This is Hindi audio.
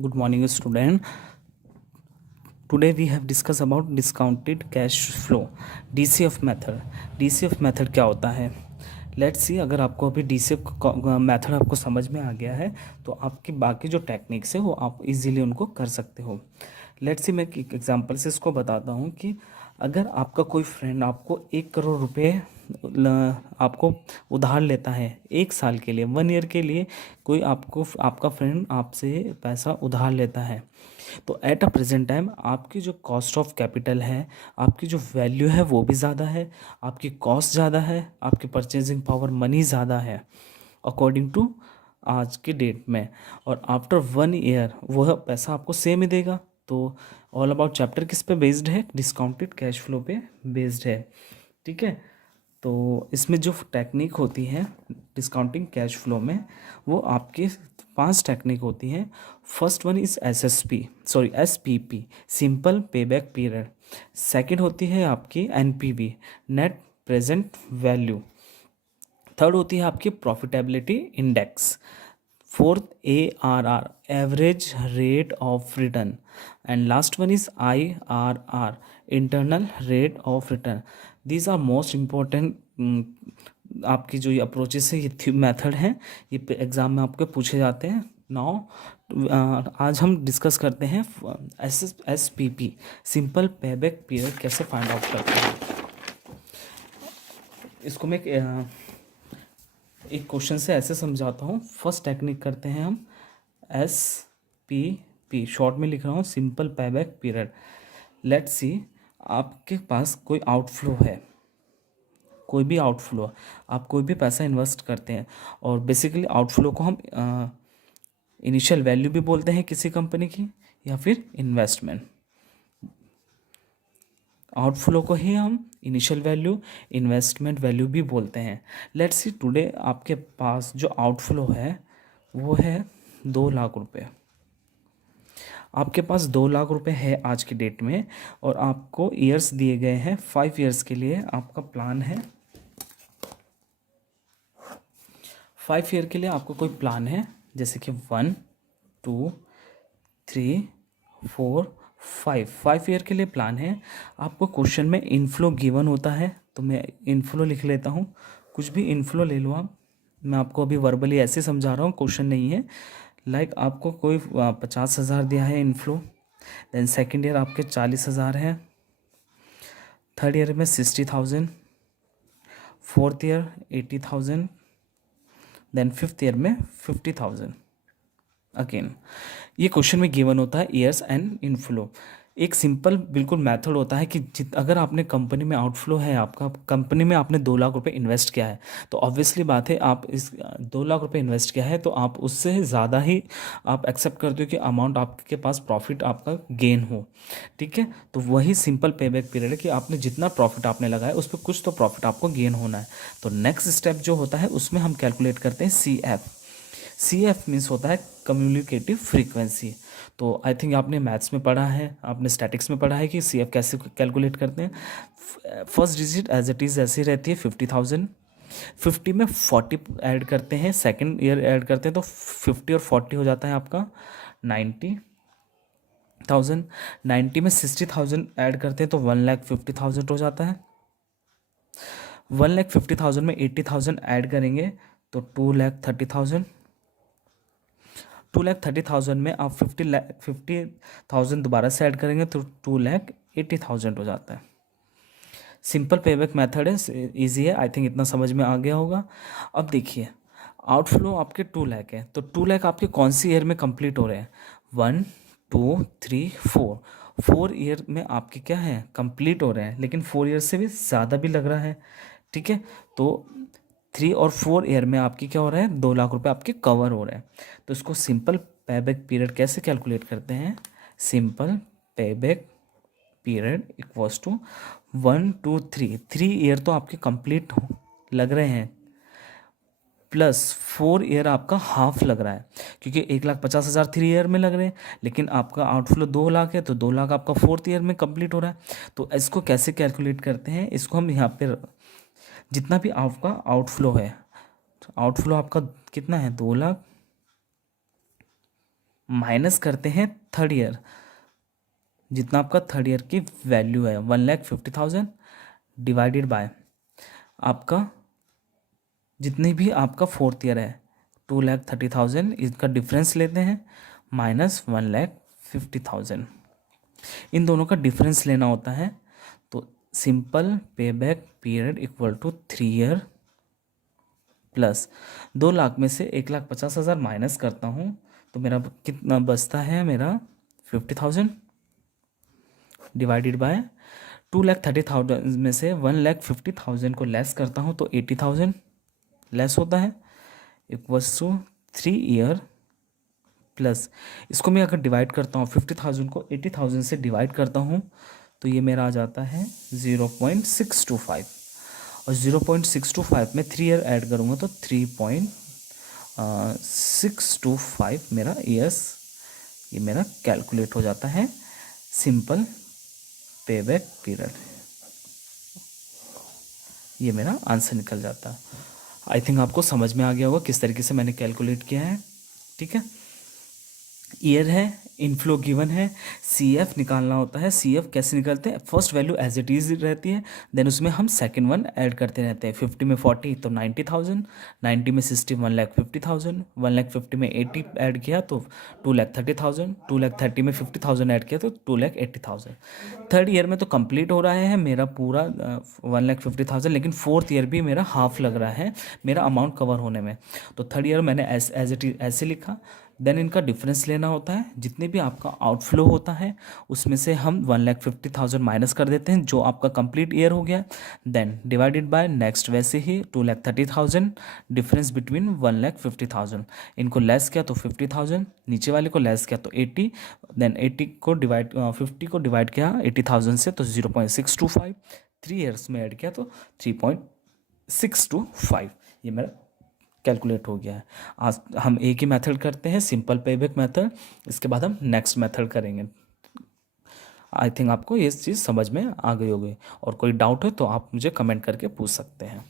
Good morning, student. Today we have discussed about discounted cash flow, DCF method. DCF method क्या होता है? लेट्स सी, अगर आपको अभी DCF मेथड आपको समझ में आ गया है तो आपकी बाकी जो टेक्निक्स है वो आप इजीली उनको कर सकते हो। लेट्स सी, मैं एक एग्जांपल से इसको बताता हूँ कि अगर आपका कोई फ्रेंड आपको 1 करोड़ रुपए आपको उधार लेता है 1 साल के लिए, 1 ईयर के लिए, कोई आपका फ्रेंड आपसे पैसा उधार लेता है, तो एट अ प्रेजेंट टाइम आपकी जो कॉस्ट ऑफ कैपिटल है, आपकी जो वैल्यू है वो भी ज़्यादा है, आपकी कॉस्ट ज़्यादा है, आपकी परचेजिंग पावर मनी ज़्यादा है अकॉर्डिंग टू आज के डेट में। और आफ्टर 1 ईयर वह पैसा आपको सेम ही देगा। तो ऑल अबाउट चैप्टर किस पे बेस्ड है? डिस्काउंटेड कैश फ्लो पे बेस्ड है। ठीक है, तो इसमें जो टेक्निक होती है डिस्काउंटिंग कैश फ्लो में, वो आपके 5 टेक्निक होती हैं। First one is SPP, simple payback period. Second होती है आपकी NPV, net present value. Third होती है आपकी profitability index. Fourth ARR, average rate of return. And last one is IRR, internal rate of return. These are most important आपकी जो ये अप्रोचेस है, ये मेथड हैं, ये एग्ज़ाम में आपके पूछे जाते हैं। नाउ आज हम डिस्कस करते हैं SPP, सिंपल पेबैक पीरियड कैसे फाइंड आउट करते हैं। इसको मैं एक क्वेश्चन से ऐसे समझाता हूँ। फर्स्ट टेक्निक करते हैं हम SPP, शॉर्ट में लिख रहा हूँ simple payback period. Let's see, आपके पास कोई आउटफ्लो है, कोई भी आउटफ्लो, आप कोई भी पैसा इन्वेस्ट करते हैं, और बेसिकली आउटफ्लो को हम इनिशियल वैल्यू भी बोलते हैं किसी कंपनी की, या फिर इन्वेस्टमेंट। आउटफ्लो को ही हम इनिशियल वैल्यू, इन्वेस्टमेंट वैल्यू भी बोलते हैं। लेट्स सी, टुडे आपके पास जो आउटफ्लो है वो है 2 लाख रुपए। आपके पास 2 लाख रुपए है आज की डेट में, और आपको ईयर्स दिए गए हैं 5 ईयर्स के लिए। आपका प्लान है 5 ईयर के लिए, आपको कोई प्लान है, जैसे कि 1 2 3 4 5 ईयर के लिए प्लान है। आपको क्वेश्चन में इनफ्लो गिवन होता है, तो मैं इनफ्लो लिख लेता हूँ। कुछ भी इनफ्लो ले लो आप, मैं आपको अभी वर्बली ऐसे समझा रहा हूँ, क्वेश्चन नहीं है। लाइक आपको कोई 50,000 दिया है इनफ्लो, देन सेकेंड ईयर आपके 40,000 है, थर्ड ईयर में 60,000, fourth year 80,000, then fifth year में 50,000। अगेन ये क्वेश्चन में गिवन होता है ईयर्स एंड इनफ्लो। एक सिंपल बिल्कुल मेथड होता है कि अगर आपने कंपनी में आउटफ्लो है, आपका कंपनी में आपने 2 लाख रुपए इन्वेस्ट किया है, तो ऑब्वियसली बात है, आप इस 2 लाख रुपए इन्वेस्ट किया है तो आप उससे ज़्यादा ही आप एक्सेप्ट करते हो कि अमाउंट आपके पास प्रॉफिट आपका गेन हो। ठीक है, तो वही सिंपल पेबैक पीरियड है कि आपने जितना प्रॉफिट आपने लगाया उस पर कुछ तो प्रॉफिट आपको गेन होना है। तो नेक्स्ट स्टेप जो होता है उसमें हम कैलकुलेट करते हैं CF मीन्स होता है कम्युनिकेटिव फ्रीक्वेंसी। तो आई थिंक आपने मैथ्स में पढ़ा है, आपने स्टैटिक्स में पढ़ा है कि CF कैसे कैलकुलेट करते हैं। First digit as it is ऐसी रहती है 50,000, 50 में 40 ऐड करते हैं, सेकेंड ईयर ऐड करते हैं तो 50 और 40 हो जाता है आपका 90,000। 90 में 60,000 ऐड करते हैं तो 1,50,000 हो जाता है। 1,50,000 में 80,000 ऐड करेंगे तो 2,30,000। 2,30,000 में आप 50,000 दोबारा से ऐड करेंगे तो 2,80,000 हो जाता है। सिंपल पेबैक मेथड है, इजी है। आई थिंक इतना समझ में आ गया होगा। अब देखिए, आउटफ्लो आपके 2 लाख है, तो 2 लाख आपके कौन सी ईयर में कंप्लीट हो रहे हैं? 1 2 3 4, 4 ईयर में आपके क्या है, कंप्लीट हो रहे हैं, लेकिन 4 ईयर से भी ज़्यादा भी लग रहा है। ठीक है, तो 3 और 4 ईयर में आपकी क्या हो रहा है, 2 लाख रुपए आपके कवर हो रहे हैं। तो इसको सिंपल पेबैक पीरियड कैसे कैलकुलेट करते हैं? Simple payback period equals to 1 2 3 year तो आपके कंप्लीट लग रहे हैं, प्लस 4 ईयर आपका हाफ लग रहा है, क्योंकि 1,50,000 3 ईयर में लग रहे हैं, लेकिन आपका आउटफ्लो 2 लाख है, तो 2 लाख आपका 4th ईयर में कंप्लीट हो रहा है। तो इसको कैसे कैलकुलेट करते हैं? इसको हम यहाँ पे जितना भी आपका आउटफ्लो है, आउटफ्लो आपका कितना है, 2 लाख माइनस करते हैं थर्ड ईयर, जितना आपका थर्ड ईयर की वैल्यू है 1,50,000 डिवाइडेड बाय आपका जितनी भी आपका फोर्थ ईयर है 2,30,000, इसका डिफरेंस लेते हैं माइनस 1,50,000। इन दोनों का डिफरेंस लेना होता है, तो simple payback period equal to 3 year plus 2 lakh में से 1,50,000 माइनस करता हूँ तो मेरा कितना बचता है, मेरा 50,000 डिवाइडेड बाय 2,30,000 में से 1,50,000 को लेस करता हूँ तो 80,000 लेस होता है इक्वल्स टू 3 ईयर प्लस, इसको मैं अगर डिवाइड करता हूँ 50,000 को 80,000 से डिवाइड करता हूँ तो ये मेरा आ जाता है 0.625, और 0.625 में 3 ईयर ऐड करूँगा तो 3.625 मेरा ईयर्स ये मेरा कैलकुलेट हो जाता है सिंपल पेबैक पीरियड। ये मेरा आंसर निकल जाता है। आई थिंक आपको समझ में आ गया होगा किस तरीके से मैंने कैलकुलेट किया है। ठीक है, ईयर है, इनफ्लो गिवन है, CF निकालना होता है। CF कैसे निकालते हैं, first value as it is रहती है, देन उसमें हम सेकंड वन ऐड करते रहते हैं। 50 में 40 तो 90,000, 90 में 60 1,50,000, 1,50,000 में 80 ऐड किया तो 2,30,000, 2,30,000 में 50,000 ऐड किया तो 2,80,000। थर्ड ईयर में तो कंप्लीट हो रहा है मेरा पूरा 1,50,000, लेकिन फोर्थ ईयर भी मेरा हाफ लग रहा है मेरा अमाउंट कवर होने में, तो थर्ड ईयर मैंने एज इट इज ऐसे लिखा। देन इनका डिफरेंस लेना होता है, जितने भी आपका आउटफ्लो होता है उसमें से हम 1,50,000 माइनस कर देते हैं जो आपका कंप्लीट ईयर हो गया, देन डिवाइडेड बाय नेक्स्ट वैसे ही 2,30,000 डिफरेंस बिटवीन 1,50,000, इनको लेस किया तो 50,000, नीचे वाले को लेस किया तो 80, देन 80 को डिवाइड 50 को डिवाइड किया 80,000 से तो 0.625, 3 ईयर्स में ऐड किया तो 3.625। ये मेरा कैलकुलेट हो गया है। आज हम एक ही मेथड करते हैं, सिंपल पेबैक मेथड, इसके बाद हम नेक्स्ट मेथड करेंगे। आई थिंक आपको ये चीज़ समझ में आ गई होगी, और कोई डाउट है तो आप मुझे कमेंट करके पूछ सकते हैं।